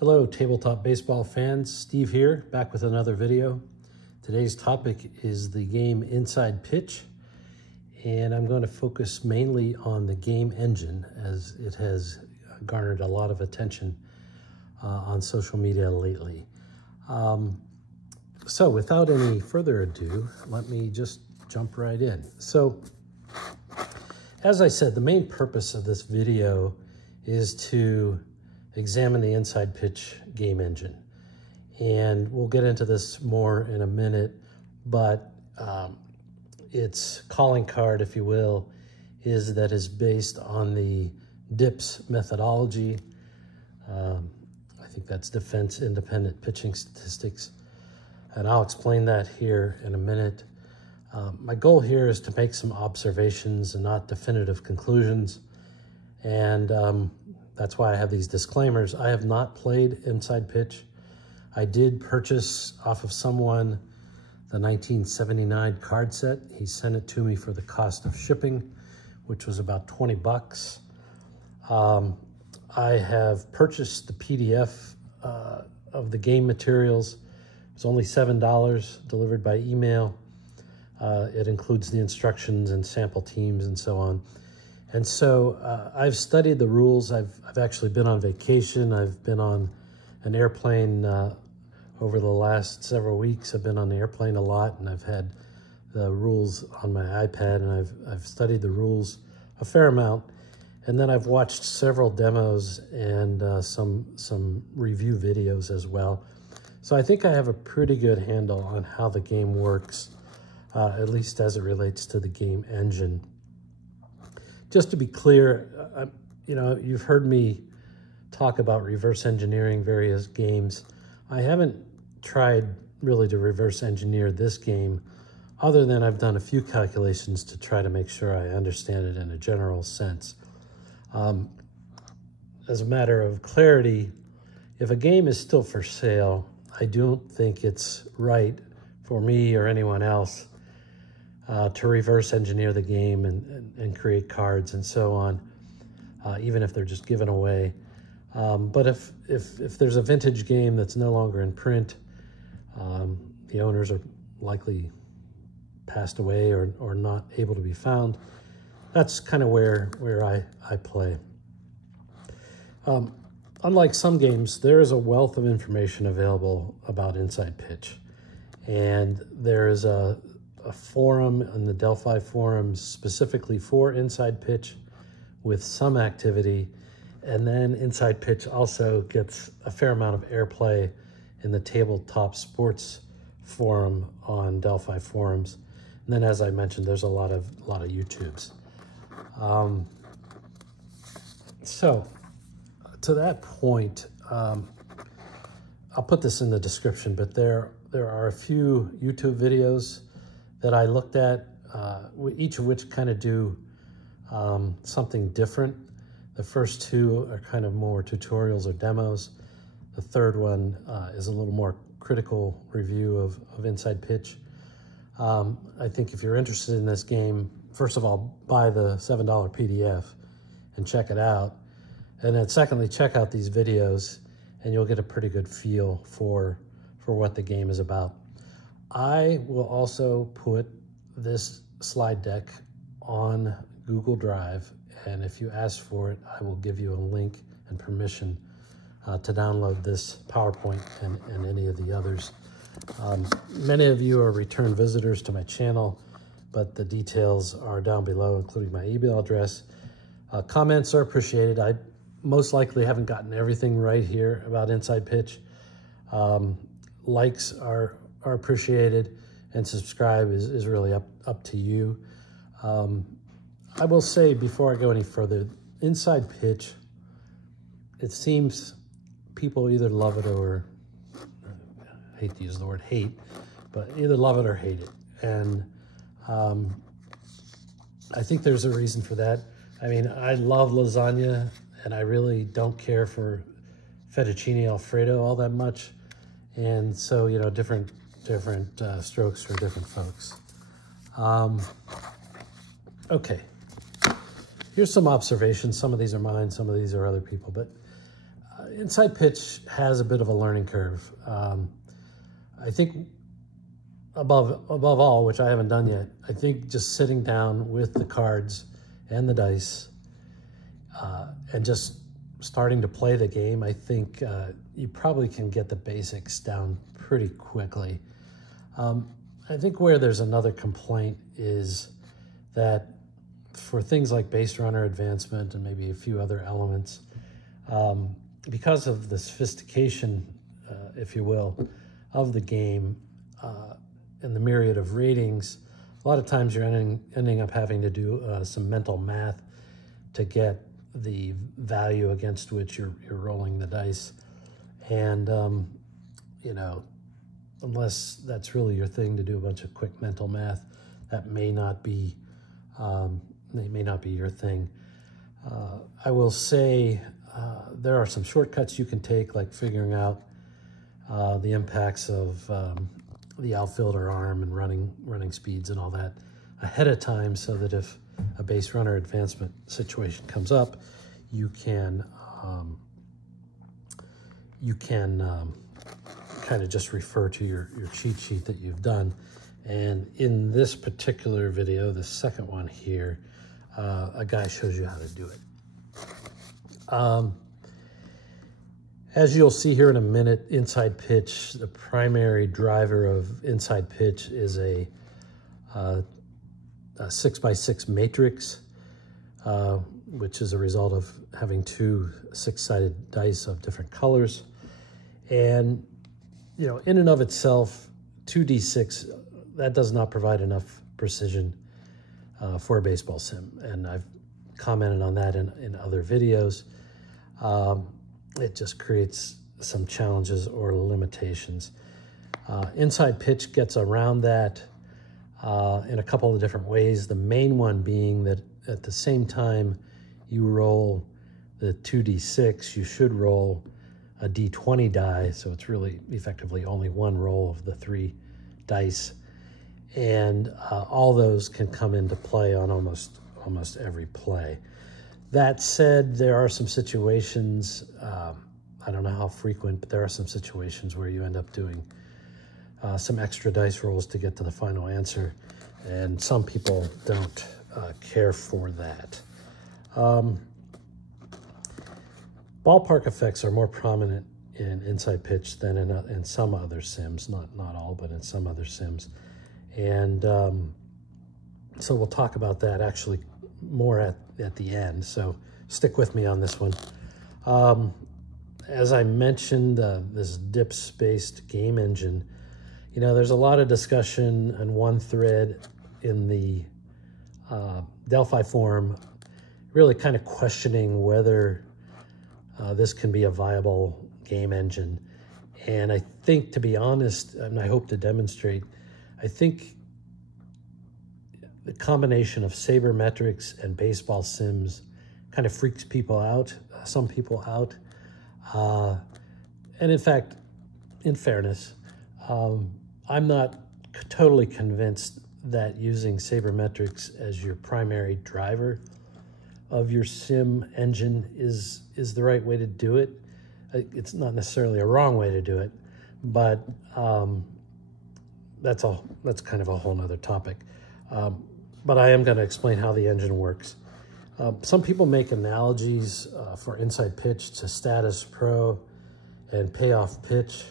Hello, tabletop baseball fans. Steve here, back with another video. Today's topic is the game InsidePitch, and I'm going to focus mainly on the game engine as it has garnered a lot of attention on social media lately. So without any further ado, let me just jump right in. So, as I said, the main purpose of this video is to examine the InsidePitch game engine. And we'll get into this more in a minute, but its calling card, if you will, is that is based on the DIPS methodology. I think that's Defense Independent Pitching Statistics. And I'll explain that here in a minute. My goal here is to make some observations and not definitive conclusions. And that's why I have these disclaimers. I have not played InsidePitch. I did purchase off of someone the 1979 card set. He sent it to me for the cost of shipping, which was about 20 bucks. I have purchased the PDF of the game materials. It's only $7 delivered by email. It includes the instructions and sample teams and so on. And so I've studied the rules. I've actually been on vacation. I've been on an airplane over the last several weeks. I've been on the airplane a lot, and I've had the rules on my iPad, and I've studied the rules a fair amount. And then I've watched several demos and some review videos as well. So I think I have a pretty good handle on how the game works, at least as it relates to the game engine. Just to be clear, you've heard me talk about reverse engineering various games. I haven't tried really to reverse engineer this game, other than I've done a few calculations to try to make sure I understand it in a general sense. As a matter of clarity, if a game is still for sale, I don't think it's right for me or anyone else to reverse engineer the game and create cards and so on, even if they're just given away. But if there's a vintage game that's no longer in print, the owners are likely passed away or not able to be found, that's kind of where I play. Unlike some games, there is a wealth of information available about InsidePitch, and there is a forum in the Delphi forums specifically for InsidePitch with some activity, and then InsidePitch also gets a fair amount of airplay in the tabletop sports forum on Delphi forums. And then, as I mentioned, there's a lot of YouTubes. So to that point, I'll put this in the description, but there are a few YouTube videos that I looked at, each of which kind of do something different. The first two are kind of more tutorials or demos. The third one is a little more critical review of InsidePitch. I think if you're interested in this game, first of all, buy the $7 PDF and check it out. And then secondly, check out these videos and you'll get a pretty good feel for what the game is about. I will also put this slide deck on Google Drive, and if you ask for it, I will give you a link and permission to download this PowerPoint and any of the others. Many of you are return visitors to my channel, but the details are down below, including my email address. Comments are appreciated. I most likely haven't gotten everything right here about InsidePitch. Likes are appreciated, and subscribe is really up to you. I will say, before I go any further, InsidePitch, it seems people either love it or, I hate to use the word hate, but either love it or hate it. And I think there's a reason for that. I mean, I love lasagna, and I really don't care for fettuccine Alfredo all that much. And so, different strokes for different folks. Okay, here's some observations. Some of these are mine, some of these are other people, but InsidePitch has a bit of a learning curve. I think above all, which I haven't done yet, I think just sitting down with the cards and the dice and just starting to play the game, I think you probably can get the basics down pretty quickly. I think where there's another complaint is that for things like base runner advancement and maybe a few other elements, because of the sophistication, if you will, of the game and the myriad of ratings, a lot of times you're ending up having to do some mental math to get the value against which you're rolling the dice. And, you know, unless that's really your thing to do a bunch of quick mental math, that may not be your thing. I will say there are some shortcuts you can take, like figuring out the impacts of the outfielder arm and running speeds and all that ahead of time, so that if a base runner advancement situation comes up, you can kind of just refer to your cheat sheet that you've done. And in this particular video, the second one here, a guy shows you how to do it. As you'll see here in a minute, InsidePitch, the primary driver of InsidePitch is a 6x6 matrix, which is a result of having two 6-sided dice of different colors. And, you know, in and of itself, 2d6, that does not provide enough precision for a baseball sim. And I've commented on that in other videos. It just creates some challenges or limitations. InsidePitch gets around that in a couple of different ways. The main one being that at the same time you roll the 2d6, you should roll a d20 die, so it's really effectively only one roll of the 3 dice. And all those can come into play on almost every play. That said, there are some situations, I don't know how frequent, but there are some situations where you end up doing some extra dice rolls to get to the final answer, and some people don't care for that. Ballpark effects are more prominent in InsidePitch than in some other sims, not all, but in some other sims. And so we'll talk about that actually more at the end, so stick with me on this one. As I mentioned, this DIPS-based game engine, you know, there's a lot of discussion on one thread in the Delphi forum, really kind of questioning whether this can be a viable game engine. And I think, to be honest, and I hope to demonstrate, I think the combination of sabermetrics and baseball sims kind of freaks people out, some people out. And in fact, in fairness, I'm not totally convinced that using sabermetrics as your primary driver of your sim engine is the right way to do it. It's not necessarily a wrong way to do it, but that's kind of a whole nother topic. But I am going to explain how the engine works. Some people make analogies for InsidePitch to statispro and payoff pitch.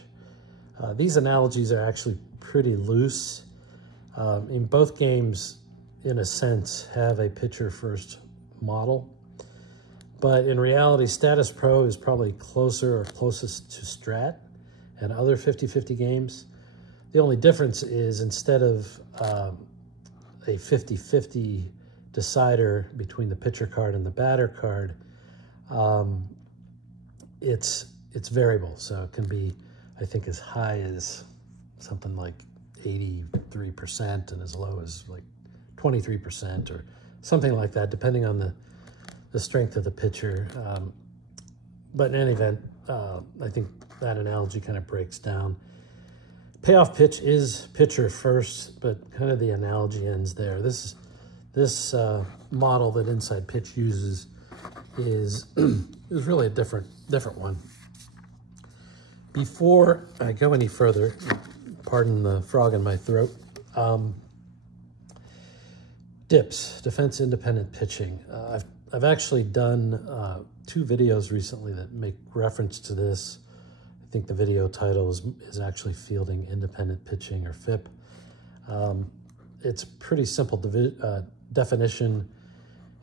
These analogies are actually pretty loose. In both games, in a sense, have a pitcher first model. But in reality, statispro is probably closer or closest to strat and other 50-50 games. The only difference is, instead of a 50-50 decider between the pitcher card and the batter card, it's variable. So it can be, I think, as high as something like 83% and as low as like 23% or something like that, depending on the strength of the pitcher. But in any event, I think that analogy kind of breaks down. Payoff pitch is pitcher first, but kind of the analogy ends there. This model that InsidePitch uses is really a different one. Before I go any further, pardon the frog in my throat, DIPS, Defense Independent Pitching. I've actually done 2 videos recently that make reference to this. I think the video title is actually Fielding Independent Pitching, or FIP. It's a pretty simple definition.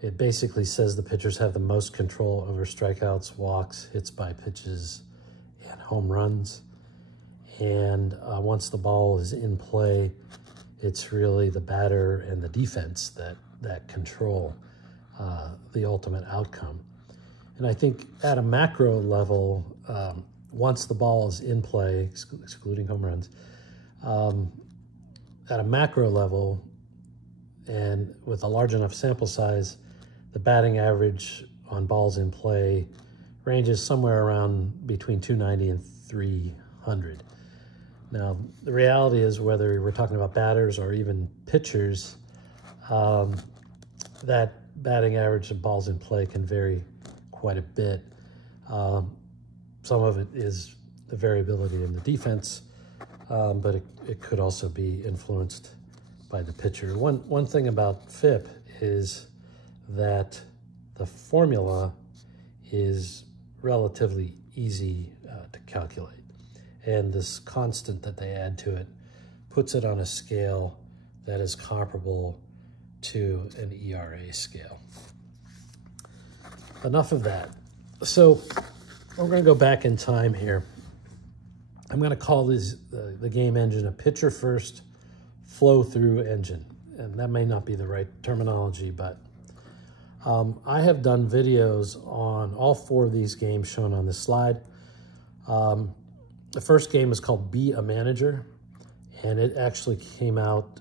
It basically says the pitchers have the most control over strikeouts, walks, hits by pitches, and home runs. And once the ball is in play, it's really the batter and the defense that control the ultimate outcome. And I think at a macro level, once the ball is in play, excluding home runs, at a macro level and with a large enough sample size, the batting average on balls in play ranges somewhere around between 290 and 300. Now, the reality is, whether we're talking about batters or even pitchers, that batting average of balls in play can vary quite a bit. Some of it is the variability in the defense, but it could also be influenced by the pitcher. One thing about FIP is that the formula is relatively easy to calculate. And this constant that they add to it puts it on a scale that is comparable to an ERA scale. Enough of that. So we're going to go back in time here. I'm going to call the game engine a pitcher first flow through engine. And that may not be the right terminology, but I have done videos on all 4 of these games shown on this slide. The first game is called BeAManager, and it actually came out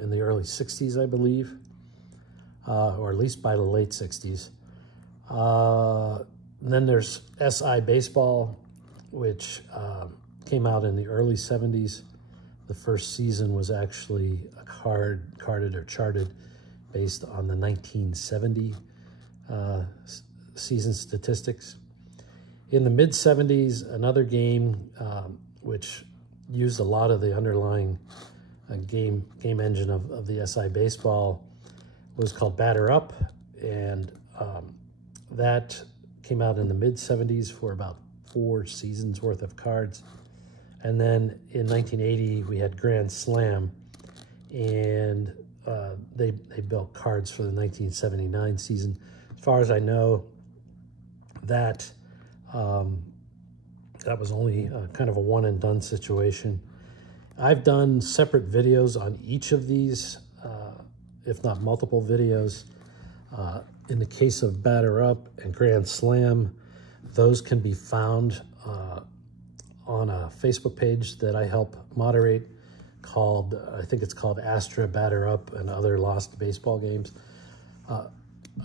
in the early 60s, I believe, or at least by the late 60s. And then there's SIBaseball, which came out in the early 70s. The first season was actually carded or charted based on the 1970 season statistics. In the mid-70s, another game which used a lot of the underlying game engine of the SIBaseball was called Batter Up, and that came out in the mid-70s for about 4 seasons worth of cards. And then in 1980, we had Grandslam, and they built cards for the 1979 season. As far as I know, that was only kind of a one-and-done situation. I've done separate videos on each of these, if not multiple videos. In the case of Batter Up and Grand Slam, those can be found on a Facebook page that I help moderate called, I think it's called Astra Batter Up and Other Lost Baseball Games.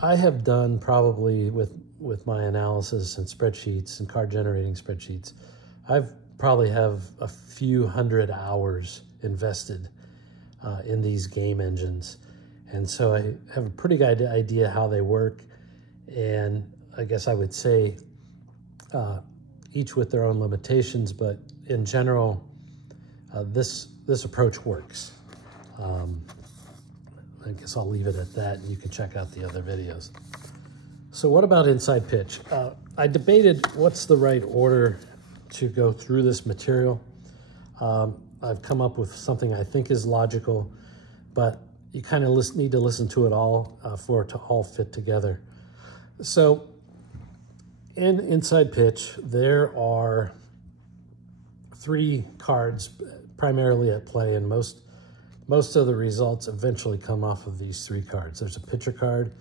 I have done, probably with my analysis and spreadsheets and card generating spreadsheets, I've probably have a few hundred hours invested in these game engines. And so I have a pretty good idea how they work. And I guess I would say each with their own limitations, but in general, this approach works. I guess I'll leave it at that, and you can check out the other videos. So what about InsidePitch? I debated what's the right order to go through this material. I've come up with something I think is logical, but you kind of need to listen to it all for it to all fit together. So in InsidePitch, there are 3 cards primarily at play, and most of the results eventually come off of these 3 cards. There's a pitcher card,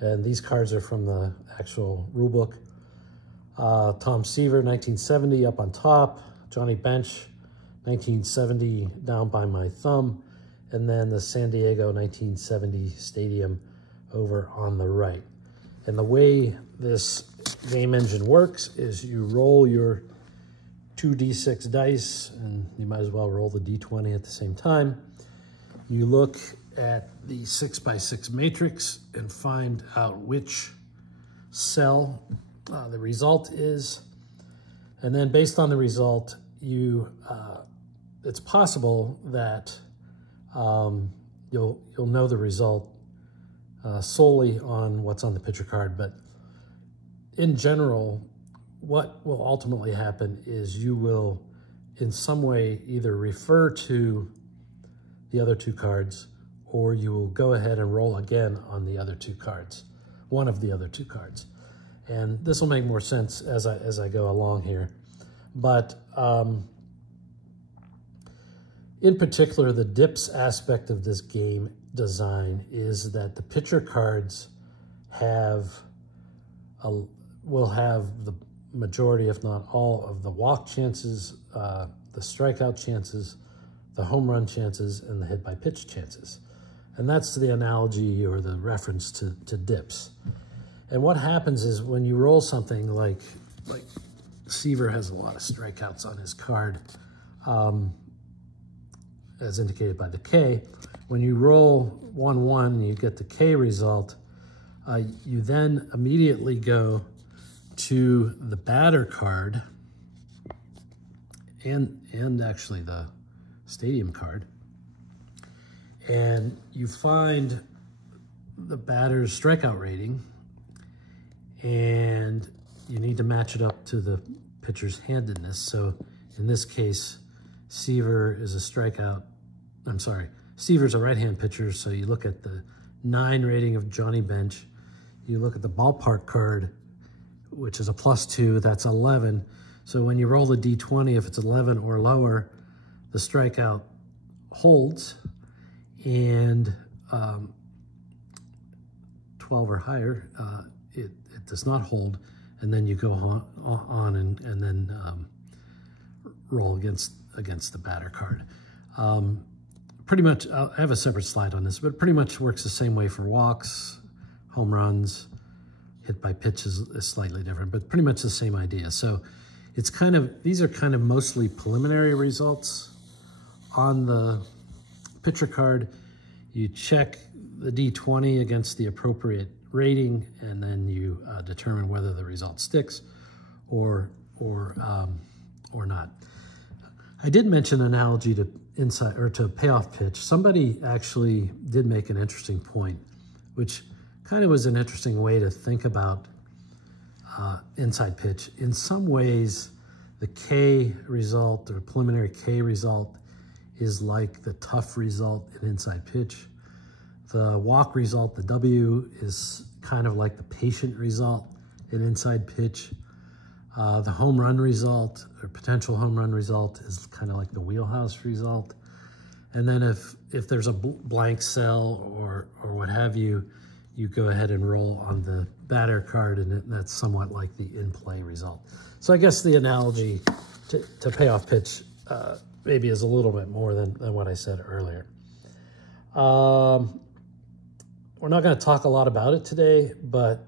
and these cards are from the actual rule book. Tom Seaver, 1970, up on top. Johnny Bench, 1970, down by my thumb. And then the San Diego 1970 Stadium over on the right. And the way this game engine works is you roll your 2d6 dice, and you might as well roll the d20 at the same time. You look at the 6x6 matrix and find out which cell the result is. And then based on the result, it's possible that you'll know the result solely on what's on the pitcher card. But in general, what will ultimately happen is you will in some way either refer to the other two cards, or you will go ahead and roll again on the other two cards, one of the other two cards. And this will make more sense as I go along here. But in particular, the dips aspect of this game design is that the pitcher cards will have the majority, if not all, of the walk chances, the strikeout chances, the home run chances, and the hit by pitch chances. And that's the analogy or the reference to dips. And what happens is when you roll something like Seaver has a lot of strikeouts on his card, as indicated by the K. When you roll 1-1, you get the K result. You then immediately go to the batter card and actually the stadium card, and you find the batter's strikeout rating, and you need to match it up to the pitcher's handedness. So in this case, Seaver is a strikeout. I'm sorry, Seaver's a right-hand pitcher, so you look at the 9 rating of Johnny Bench. You look at the ballpark card, which is a +2, that's 11. So when you roll the D20, if it's 11 or lower, the strikeout holds, and 12 or higher, it does not hold, and then you go on and then roll against the batter card. Pretty much, I have a separate slide on this, but it pretty much works the same way for walks, home runs. Hit by pitch is slightly different, but pretty much the same idea. So it's these are kind of mostly preliminary results on the pitcher card. You check the D20 against the appropriate rating, and then you determine whether the result sticks or not. I did mention an analogy to to payoff pitch. Somebody actually did make an interesting point, which kind of was an interesting way to think about inside pitch. In some ways, the K result or preliminary K result is like the tough result in inside pitch. The walk result, the W, is kind of like the patient result in inside pitch. The home run result or potential home run result is kind of like the wheelhouse result. And then if there's a blank cell or what have you, you go ahead and roll on the batter card, and that's somewhat like the in-play result. So I guess the analogy to payoff pitch maybe is a little bit more than what I said earlier. We're not going to talk a lot about it today, but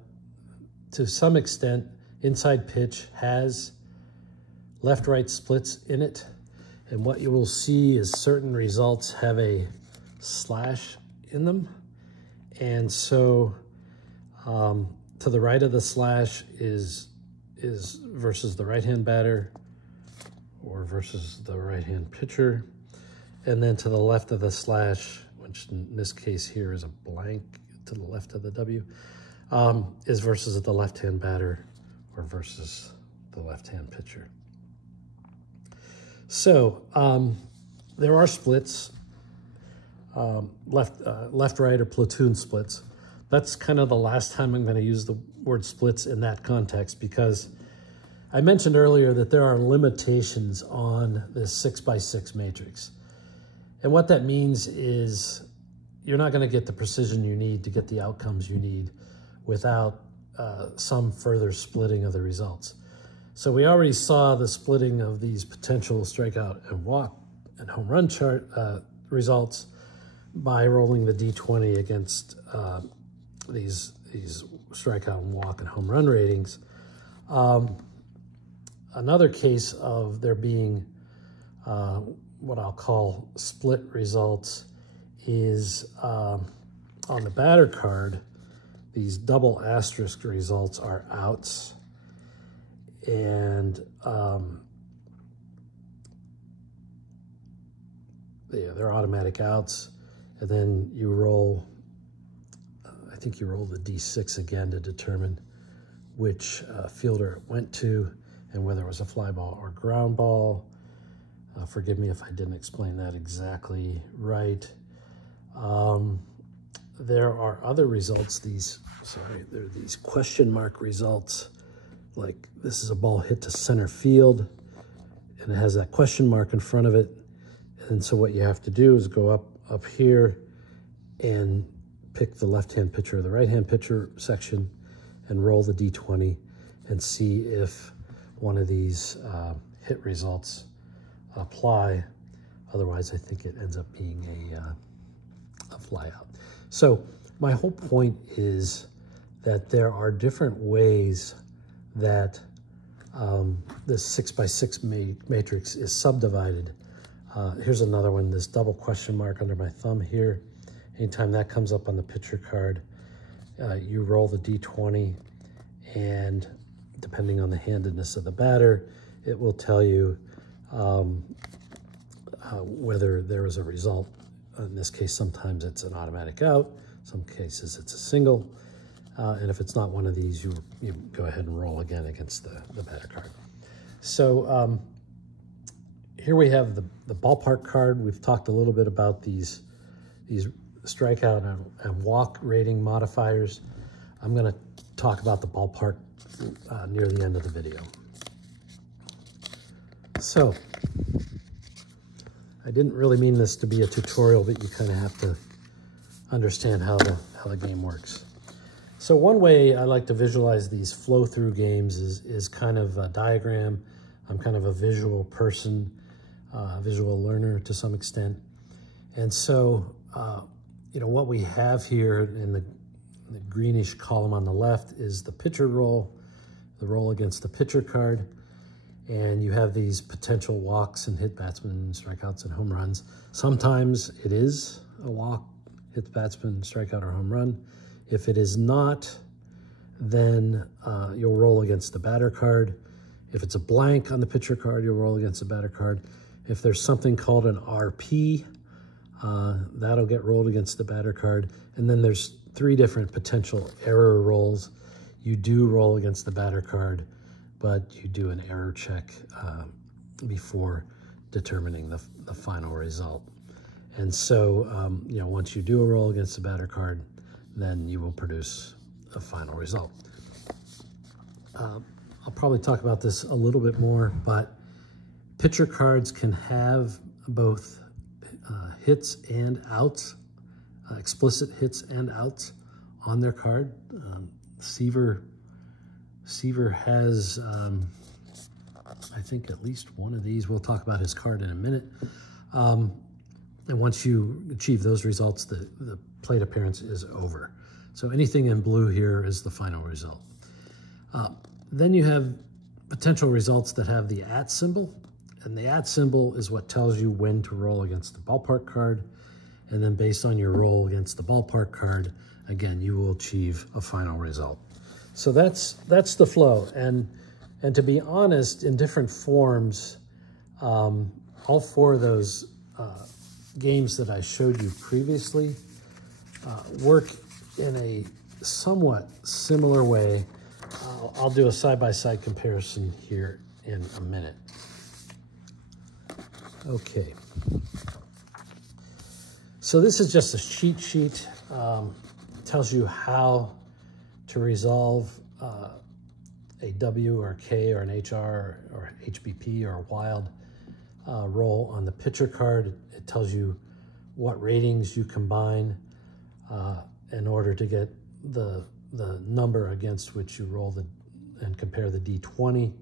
to some extent, inside pitch has left-right splits in it. And what you will see is certain results have a slash in them. And so to the right of the slash is versus the right-hand batter or versus the right-hand pitcher. And then to the left of the slash, which in this case here is a blank to the left of the W, is versus the left-hand batter or versus the left-hand pitcher. So there are splits, left, right, or platoon splits. That's kind of the last time I'm going to use the word splits in that context, because I mentioned earlier that there are limitations on this 6x6 matrix. And what that means is you're not going to get the precision you need to get the outcomes you need without some further splitting of the results. So we already saw the splitting of these potential strikeout and walk and home run chart results by rolling the D20 against these strikeout and walk and home run ratings. Another case of there being what I'll call split results is on the batter card, these double asterisk results are outs. and yeah, they're automatic outs. And then you roll, I think you roll the D6 again to determine which fielder it went to and whether it was a fly ball or ground ball. Forgive me if I didn't explain that exactly right. There are other results, there are these question mark results. Like this is a ball hit to center field and it has that question mark in front of it. And so what you have to do is go up here and pick the left-hand pitcher or the right-hand pitcher section and roll the D20 and see if one of these hit results apply. Otherwise, I think it ends up being a fly out. So my whole point is that there are different ways that this 6x6 matrix is subdivided. Here's another one, this double question mark under my thumb here. Anytime that comes up on the pitcher card, you roll the D20, and depending on the handedness of the batter, it will tell you whether there is a result. In this case, sometimes it's an automatic out, some cases it's a single, and if it's not one of these, you go ahead and roll again against the batter card. So here we have the ballpark card. We've talked a little bit about these strikeout and walk rating modifiers. I'm going to talk about the ballpark near the end of the video. So I didn't really mean this to be a tutorial, but you kind of have to understand how the game works. So one way I like to visualize these flow-through games is kind of a diagram. I'm kind of a visual person, visual learner to some extent. And so, you know, what we have here in the greenish column on the left is the pitcher roll, the roll against the pitcher card. And you have these potential walks and hit batsmen, strikeouts, and home runs. Sometimes it is a walk, hit batsman, strikeout, or home run. If it is not, then you'll roll against the batter card. If it's a blank on the pitcher card, you'll roll against the batter card. If there's something called an RP, that'll get rolled against the batter card. And then there's 3 different potential error rolls. You do roll against the batter card, but you do an error check before determining the final result. And so, you know, once you do a roll against the batter card, then you will produce a final result. I'll probably talk about this a little bit more, but pitcher cards can have both hits and outs, explicit hits and outs on their card. Seaver has, I think, at least one of these. We'll talk about his card in a minute. And once you achieve those results, the plate appearance is over. So anything in blue here is the final result. Then you have potential results that have the @ symbol. And the @ symbol is what tells you when to roll against the ballpark card. And then based on your roll against the ballpark card, again, you will achieve a final result. So that's the flow. And to be honest, in different forms, all 4 of those games that I showed you previously work in a somewhat similar way. I'll do a side-by-side comparison here in a minute. Okay. So this is just a cheat sheet. Tells you how to resolve a W or a K or an HR or HBP or a wild roll on the pitcher card. It tells you what ratings you combine in order to get the number against which you roll and compare the D20.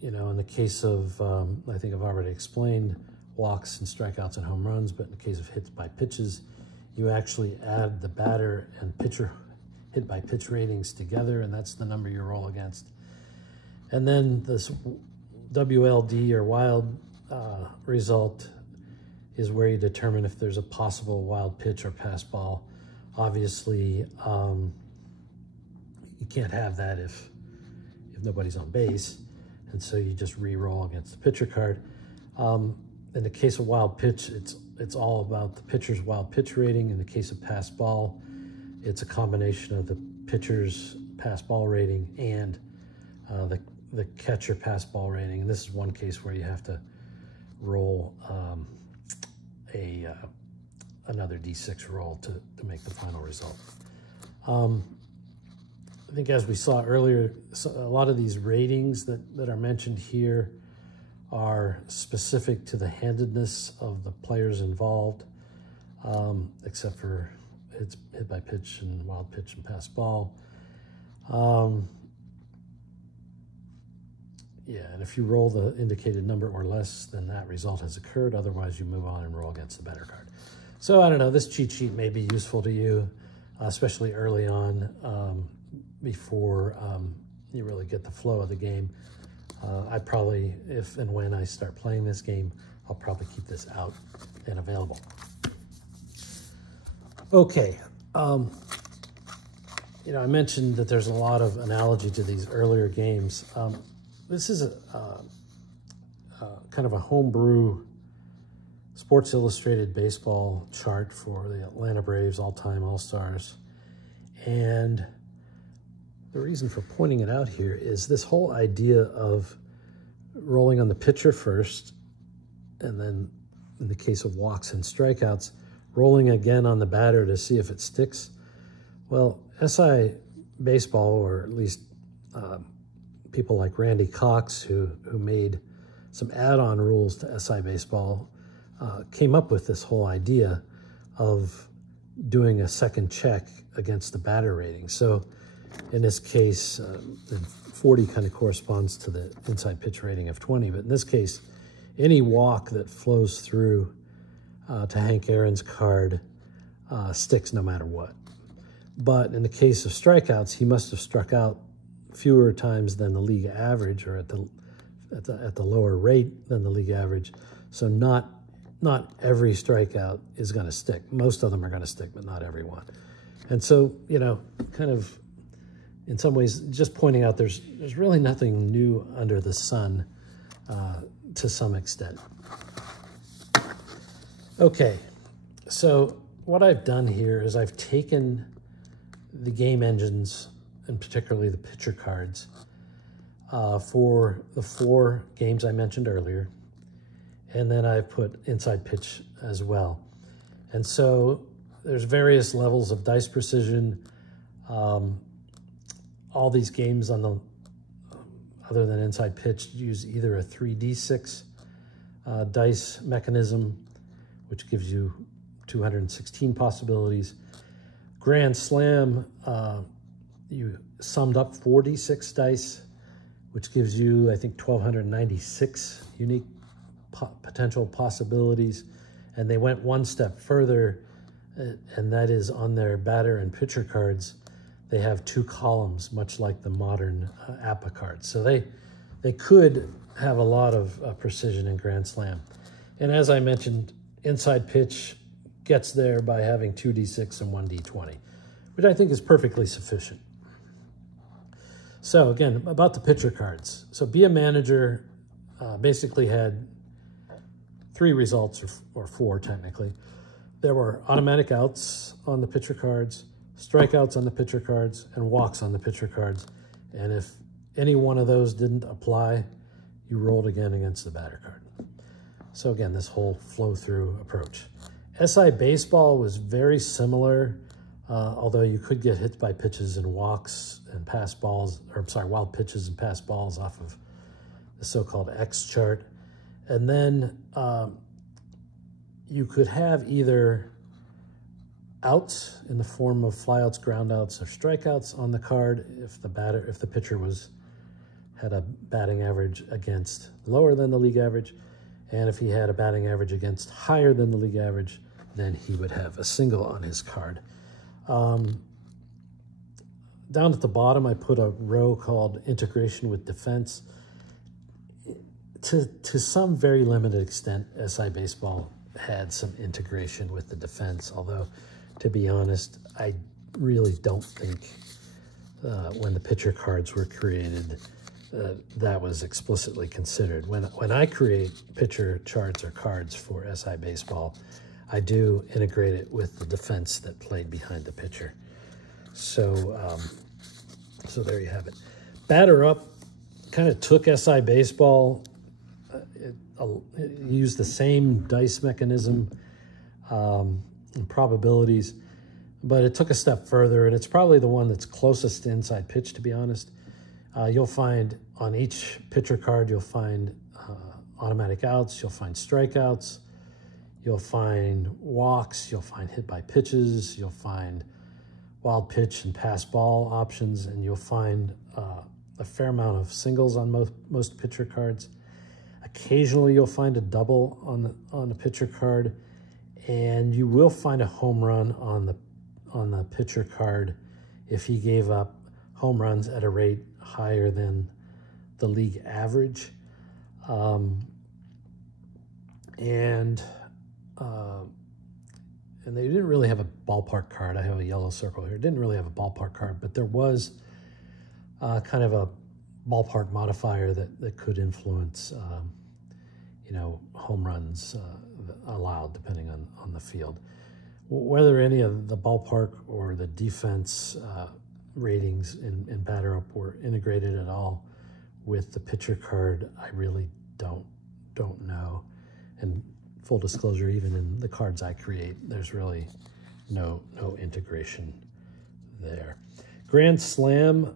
You know, in the case of, I think I've already explained walks and strikeouts and home runs, but in the case of hits by pitches, you actually add the batter and pitcher hit by pitch ratings together, and that's the number you roll against. And then this WLD or wild result is where you determine if there's a possible wild pitch or pass ball. Obviously, you can't have that if nobody's on base, and so you just re-roll against the pitcher card. In the case of wild pitch, it's all about the pitcher's wild pitch rating. In the case of pass ball, it's a combination of the pitcher's pass ball rating and the catcher pass ball rating. And this is one case where you have to roll another D6 roll to make the final result. I think as we saw earlier, a lot of these ratings that are mentioned here are specific to the handedness of the players involved, except for hit by pitch and wild pitch and pass ball. Yeah, and if you roll the indicated number or less, then that result has occurred. Otherwise, you move on and roll against the better card. So I don't know, this cheat sheet may be useful to you, especially early on, before you really get the flow of the game. I probably, if and when I start playing this game, I'll probably keep this out and available. Okay, you know, I mentioned that there's a lot of analogy to these earlier games. This is kind of a homebrew Sports Illustrated baseball chart for the Atlanta Braves all-time All-Stars. And the reason for pointing it out here is this whole idea of rolling on the pitcher first, and then in the case of walks and strikeouts, rolling again on the batter to see if it sticks. Well, SIBaseball, or at least people like Randy Cox, who made some add-on rules to SIBaseball, came up with this whole idea of doing a second check against the batter rating. So in this case, 40 kind of corresponds to the inside pitch rating of 20, but in this case, any walk that flows through to Hank Aaron's card sticks no matter what. But in the case of strikeouts, he must have struck out fewer times than the league average, or at the lower rate than the league average. So not every strikeout is going to stick. Most of them are going to stick, but not every one. And so, you know, kind of in some ways, just pointing out there's really nothing new under the sun to some extent. Okay, so what I've done here is I've taken the game engines, and particularly the pitcher cards, for the 4 games I mentioned earlier, and then I've put InsidePitch as well. And so there's various levels of dice precision. All these games on the other than InsidePitch use either a 3d6 dice mechanism, which gives you 216 possibilities. Grand Slam, you summed up 4d6 dice, which gives you, I think, 1,296 unique potential possibilities. And they went one step further, and that is on their batter and pitcher cards, they have 2 columns, much like the modern apba cards. So they could have a lot of precision in Grand Slam. And as I mentioned, InsidePitch gets there by having 2d6 and 1d20, which I think is perfectly sufficient. So again, about the pitcher cards. So BeAManager basically had 3 results, or 4 technically. There were automatic outs on the pitcher cards, strikeouts on the pitcher cards, and walks on the pitcher cards. And if any one of those didn't apply, you rolled again against the batter card. So again, this whole flow-through approach. SIBaseball was very similar, although you could get hit by pitches and walks and pass balls, or I'm sorry, wild pitches and pass balls off of the so-called X chart. And then you could have either outs in the form of flyouts, groundouts, or strikeouts on the card if the pitcher had a batting average against lower than the league average, and if he had a batting average against higher than the league average, then he would have a single on his card. Down at the bottom, I put a row called integration with defense. To some very limited extent, SIBaseball had some integration with the defense, although, to be honest, I really don't think when the pitcher cards were created that was explicitly considered. When I create pitcher charts or cards for SIBaseball, I do integrate it with the defense that played behind the pitcher. So, so there you have it. Batter Up kind of took SIBaseball. It used the same dice mechanism and probabilities, but it took a step further, and it's probably the one that's closest to InsidePitch, to be honest. You'll find on each pitcher card, you'll find automatic outs, you'll find strikeouts, you'll find walks, you'll find hit by pitches, you'll find wild pitch and pass ball options, and you'll find a fair amount of singles on most pitcher cards. Occasionally you'll find a double on the pitcher card, and you will find a home run on the pitcher card if he gave up home runs at a rate higher than the league average. And they didn't really have a ballpark card. I have a yellow circle here. Didn't really have a ballpark card, but there was kind of a ballpark modifier that could influence, you know, home runs allowed depending on the field. Whether any of the ballpark or the defense ratings in Batter Up were integrated at all with the pitcher card, I really don't know. And full disclosure, even in the cards I create, there's really no integration there. Grand Slam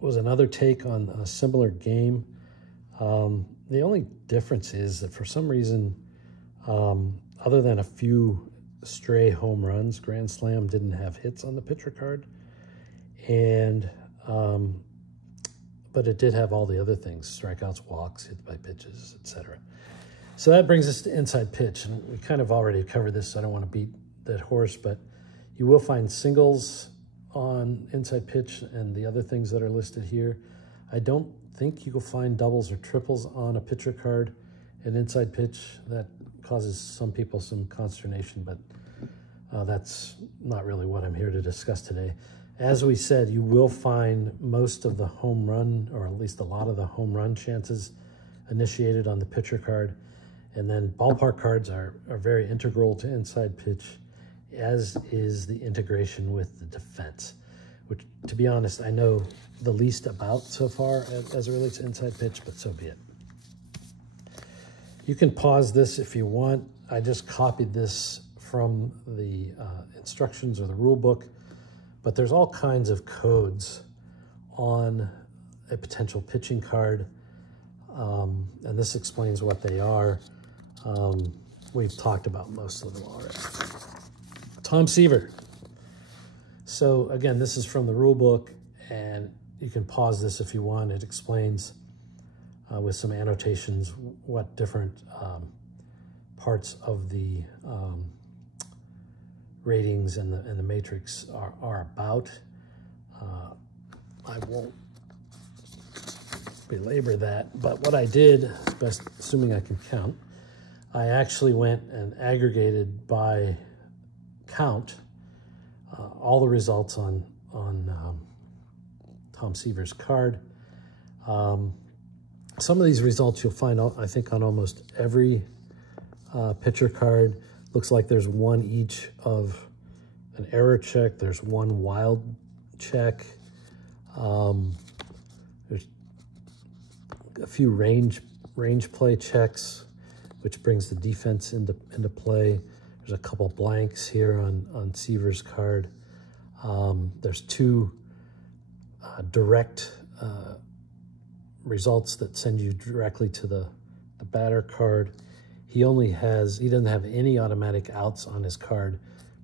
was another take on a similar game. The only difference is that for some reason, other than a few stray home runs, Grand Slam didn't have hits on the pitcher card, and but it did have all the other things: strikeouts, walks, hit by pitches, etc. So that brings us to InsidePitch, and we kind of already covered this, so I don't want to beat that horse, but you will find singles on InsidePitch and the other things that are listed here. I don't think you will find doubles or triples on a pitcher card in InsidePitch. That causes some people some consternation, but that's not really what I'm here to discuss today. As we said, you will find most of the home run, or at least a lot of the home run chances initiated on the pitcher card. And then ballpark cards are very integral to InsidePitch, as is the integration with the defense, which, to be honest, I know the least about so far as it relates to InsidePitch, but so be it. You can pause this if you want. I just copied this from the instructions or the rule book, but there's all kinds of codes on a potential pitching card, and this explains what they are. We've talked about most of them already. Tom Seaver. So again, this is from the rule book, and you can pause this if you want. It explains with some annotations what different parts of the ratings and the matrix are about. I won't belabor that, but what I did, best assuming I can count, I actually went and aggregated by count all the results on Tom Seaver's card. Some of these results you'll find, I think, on almost every pitcher card. Looks like there's one each of an error check. There's one wild check. There's a few range play checks, which brings the defense into play. There's a couple blanks here on Seaver's card. There's two direct results that send you directly to the batter card. He doesn't have any automatic outs on his card,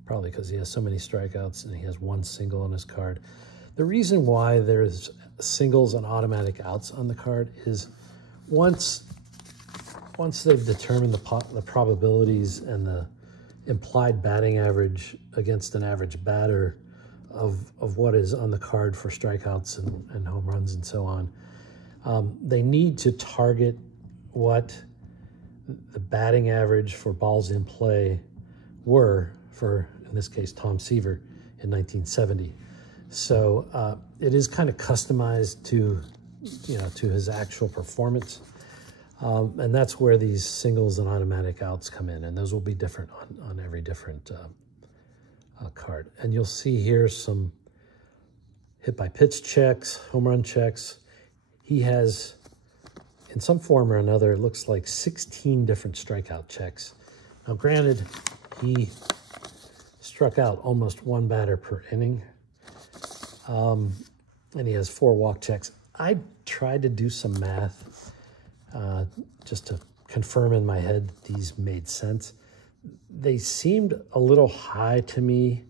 probably because he has so many strikeouts and he has one single on his card. The reason why there's singles and automatic outs on the card is once they've determined the probabilities and the implied batting average against an average batter of what is on the card for strikeouts and home runs and so on, they need to target what the batting average for balls in play were for, in this case, Tom Seaver in 1970. So it is kind of customized to to his actual performance. And that's where these singles and automatic outs come in, and those will be different on every different card. And you'll see here some hit by pitch checks, home run checks. He has, in some form or another, it looks like 16 different strikeout checks. Now, granted, he struck out almost one batter per inning, and he has 4 walk checks. I tried to do some math just to confirm in my head these made sense. They seemed a little high to me,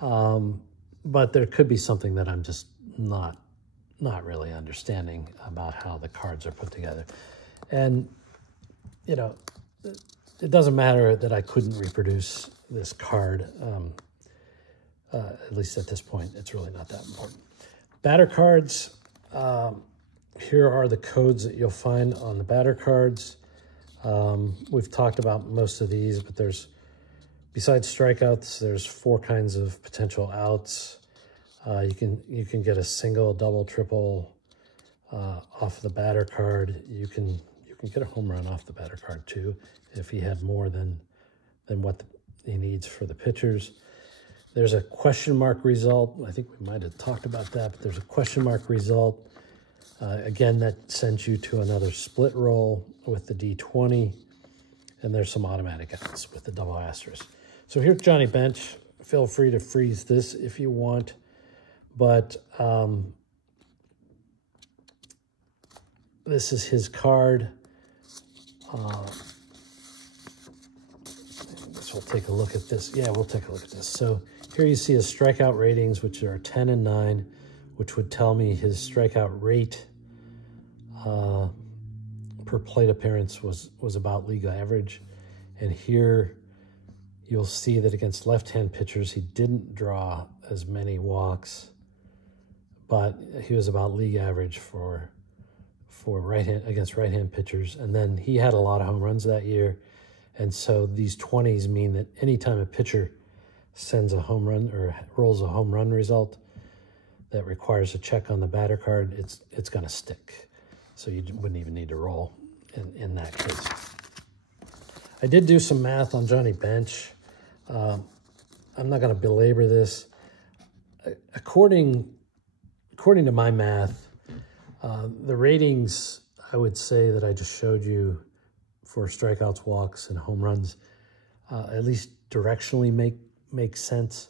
but there could be something that I'm just not really understanding about how the cards are put together. And, it doesn't matter that I couldn't reproduce this card. At least at this point, it's really not that important. Batter cards, here are the codes that you'll find on the batter cards. We've talked about most of these, but besides strikeouts, there's 4 kinds of potential outs. You can get a single, double, triple off the batter card. You can get a home run off the batter card too, if he had more than what he needs for the pitchers. There's a question mark result. I think we might have talked about that, but there's a question mark result. Again, that sends you to another split roll with the D20, and there's some automatic outs with the double asterisk. So here's Johnny Bench. Feel free to freeze this if you want, but this is his card. I guess we'll take a look at this. Yeah, we'll take a look at this. So here you see his strikeout ratings, which are 10 and 9, which would tell me his strikeout rate per plate appearance was about league average. And here you'll see that against left-hand pitchers, he didn't draw as many walks, but he was about league average for against right-hand pitchers. And then he had a lot of home runs that year. And so these 20s mean that anytime a pitcher sends a home run or rolls a home run result that requires a check on the batter card, it's going to stick. So you wouldn't even need to roll in that case. I did do some math on Johnny Bench. I'm not going to belabor this. According to my math, the ratings, I would say, that I just showed you for strikeouts, walks, and home runs, at least directionally make sense.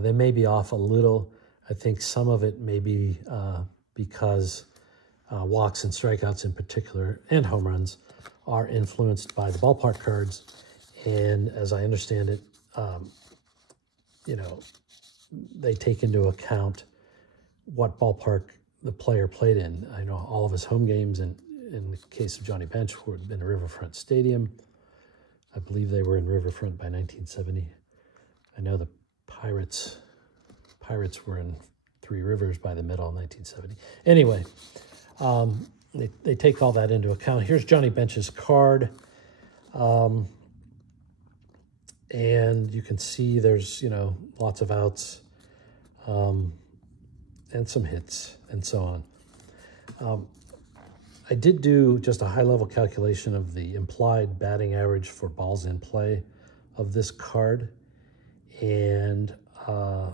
They may be off a little. I think some of it may be because walks and strikeouts in particular, and home runs, are influenced by the ballpark cards. And as I understand it, they take into account what ballpark the player played in. I know all of his home games, and in the case of Johnny Bench, would have been Riverfront Stadium. I believe they were in Riverfront by 1970. I know the Pirates were in Three Rivers by the middle of 1970. Anyway, they take all that into account. Here's Johnny Bench's card. And you can see there's, lots of outs and some hits and so on. I did do just a high-level calculation of the implied batting average for balls in play of this card. And I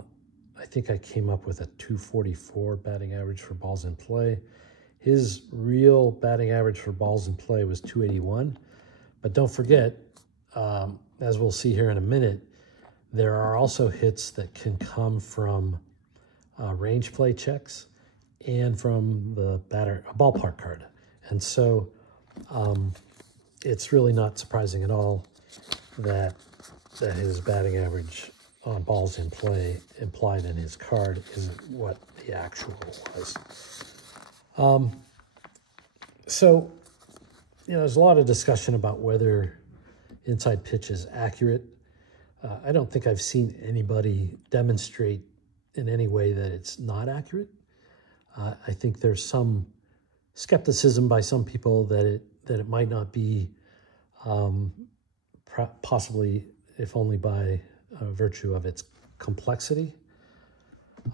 think I came up with a 244 batting average for balls in play. His real batting average for balls in play was 281. But don't forget, as we'll see here in a minute, there are also hits that can come from range play checks and from the ballpark card. And so it's really not surprising at all that his batting average on balls in play implied in his card isn't what the actual was. So, there's a lot of discussion about whether inside pitch is accurate. I don't think I've seen anybody demonstrate in any way that it's not accurate. I think there's some skepticism by some people that it might not be, possibly, if only by virtue of its complexity.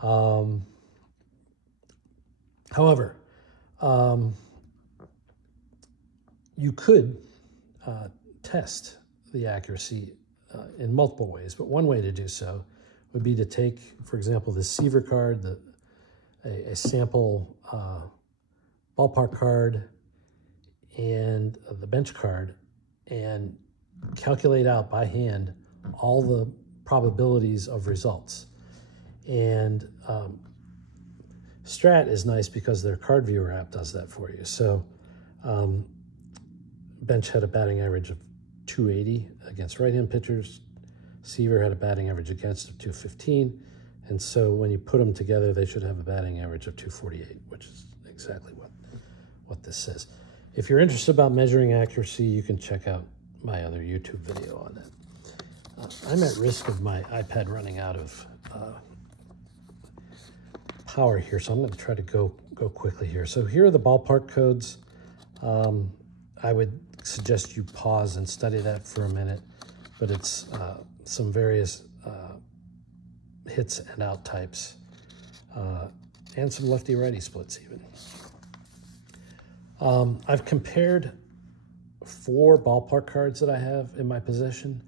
However, you could test the accuracy in multiple ways, but one way to do so would be to take, for example, the Seaver card, a sample ballpark card, and the bench card, and calculate out by hand all the probabilities of results. And Strat is nice because their card viewer app does that for you. So bench had a batting average of 280 against right-hand pitchers. Seaver had a batting average against of 215. And so when you put them together, they should have a batting average of 248, which is exactly what this says. If you're interested about measuring accuracy, you can check out my other YouTube video on that. I'm at risk of my iPad running out of power here, so I'm going to try to go quickly here. So here are the ballpark codes. I would suggest you pause and study that for a minute, but it's some various hits and out types, and some lefty-righty splits even. I've compared 4 ballpark cards that I have in my possession,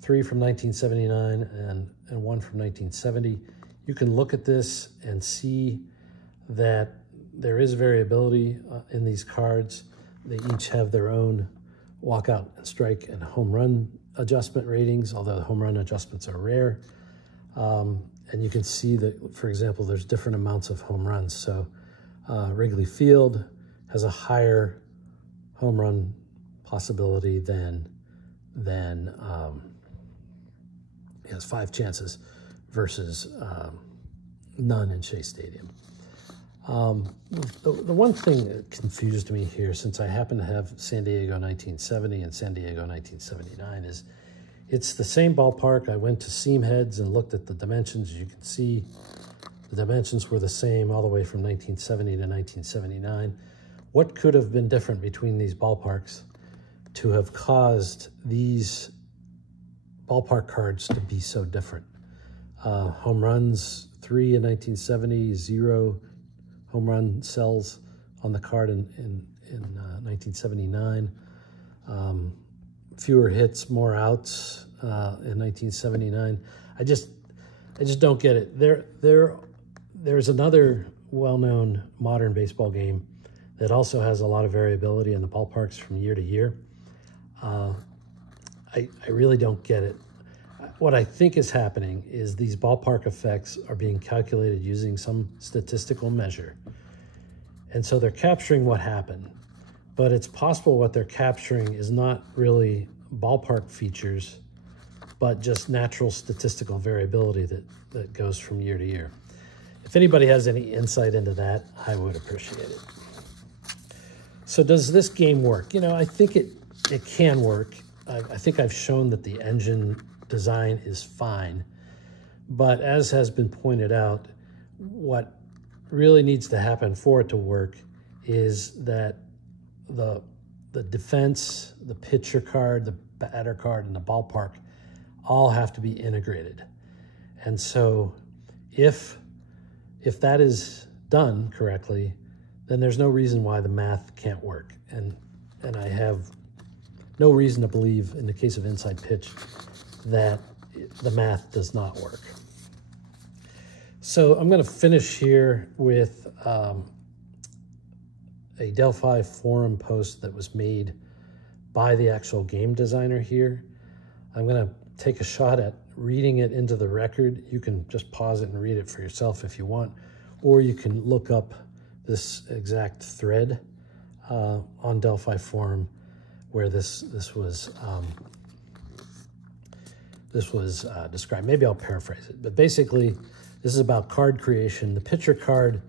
3 from 1979 and 1 from 1970. You can look at this and see that there is variability in these cards. They each have their own walkout and strike and home run adjustment ratings, although the home run adjustments are rare. And you can see that, for example, there's different amounts of home runs. So Wrigley Field has a higher home run possibility than it has 5 chances versus none in Shea Stadium. The one thing that confused me here, since I happen to have San Diego 1970 and San Diego 1979, is it's the same ballpark. I went to seam heads and looked at the dimensions. You can see the dimensions were the same all the way from 1970 to 1979. What could have been different between these ballparks to have caused these ballpark cards to be so different? Home runs, 3 in 1970, 0 home run cells on the card in 1979. Fewer hits, more outs in 1979. I just don't get it. There's another well-known modern baseball game that also has a lot of variability in the ballparks from year to year. I really don't get it. What I think is happening is these ballpark effects are being calculated using some statistical measure. And so they're capturing what happened. But it's possible what they're capturing is not really ballpark features, but just natural statistical variability that goes from year to year. If anybody has any insight into that, I would appreciate it. So does this game work? You know, I think it can work. I think I've shown that the engine design is fine. But as has been pointed out, what really needs to happen for it to work is that the defense, the pitcher card, the batter card, and the ballpark all have to be integrated. And so if that is done correctly, then there's no reason why the math can't work. And I have no reason to believe, in the case of InsidePitch, that the math does not work. So I'm going to finish here with a Delphi forum post that was made by the actual game designer here. I'm going to take a shot at reading it into the record. You can just pause it and read it for yourself if you want, or you can look up this exact thread on Delphi forum where this was described. Maybe I'll paraphrase it, but basically this is about card creation. The pitcher card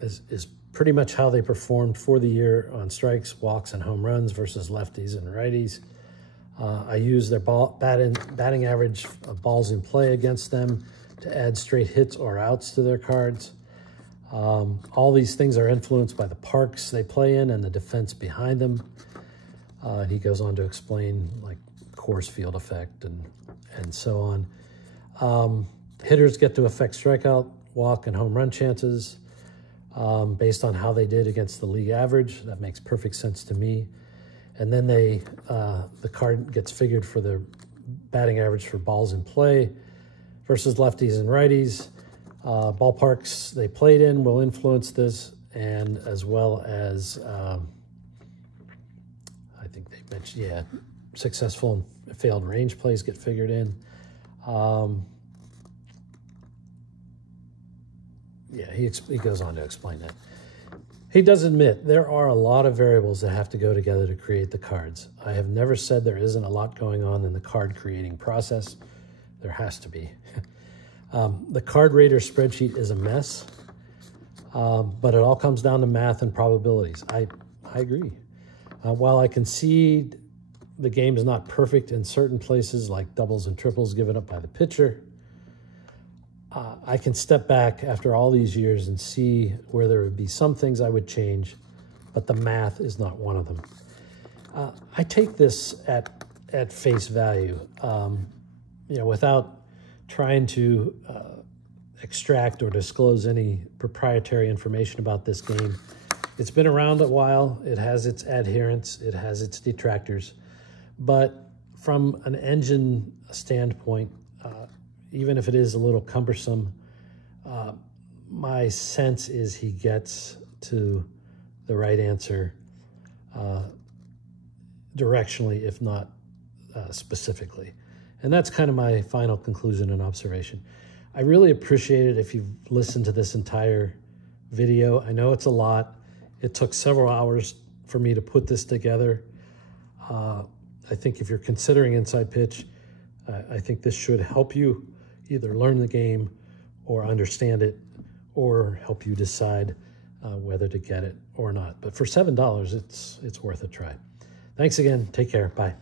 is pretty much how they performed for the year on strikes, walks, and home runs versus lefties and righties. I use their batting average of balls in play against them to add straight hits or outs to their cards. All these things are influenced by the parks they play in and the defense behind them. He goes on to explain like course field effect and so on. Hitters get to affect strikeout, walk, and home run chances. based on how they did against the league average. That makes perfect sense to me. And then the card gets figured for the batting average for balls in play versus lefties and righties. Ballparks they played in will influence this, and as well as I think they mentioned, yeah, successful and failed range plays get figured in. Yeah, he goes on to explain that. He does admit there are a lot of variables that have to go together to create the cards. I have never said there isn't a lot going on in the card creating process. There has to be. The card rater spreadsheet is a mess, but it all comes down to math and probabilities. I agree. While I concede the game is not perfect in certain places, like doubles and triples given up by the pitcher, I can step back after all these years and see where there would be some things I would change, but the math is not one of them. I take this at face value, without trying to extract or disclose any proprietary information about this game. It's been around a while. It has its adherents. It has its detractors. But from an engine standpoint, even if it is a little cumbersome, my sense is he gets to the right answer directionally, if not specifically. And that's kind of my final conclusion and observation. I really appreciate it if you've listened to this entire video. I know it's a lot. It took several hours for me to put this together. I think if you're considering Inside Pitch, I think this should help you either learn the game or understand it, or help you decide whether to get it or not. But for $7, it's worth a try. Thanks again. Take care. Bye.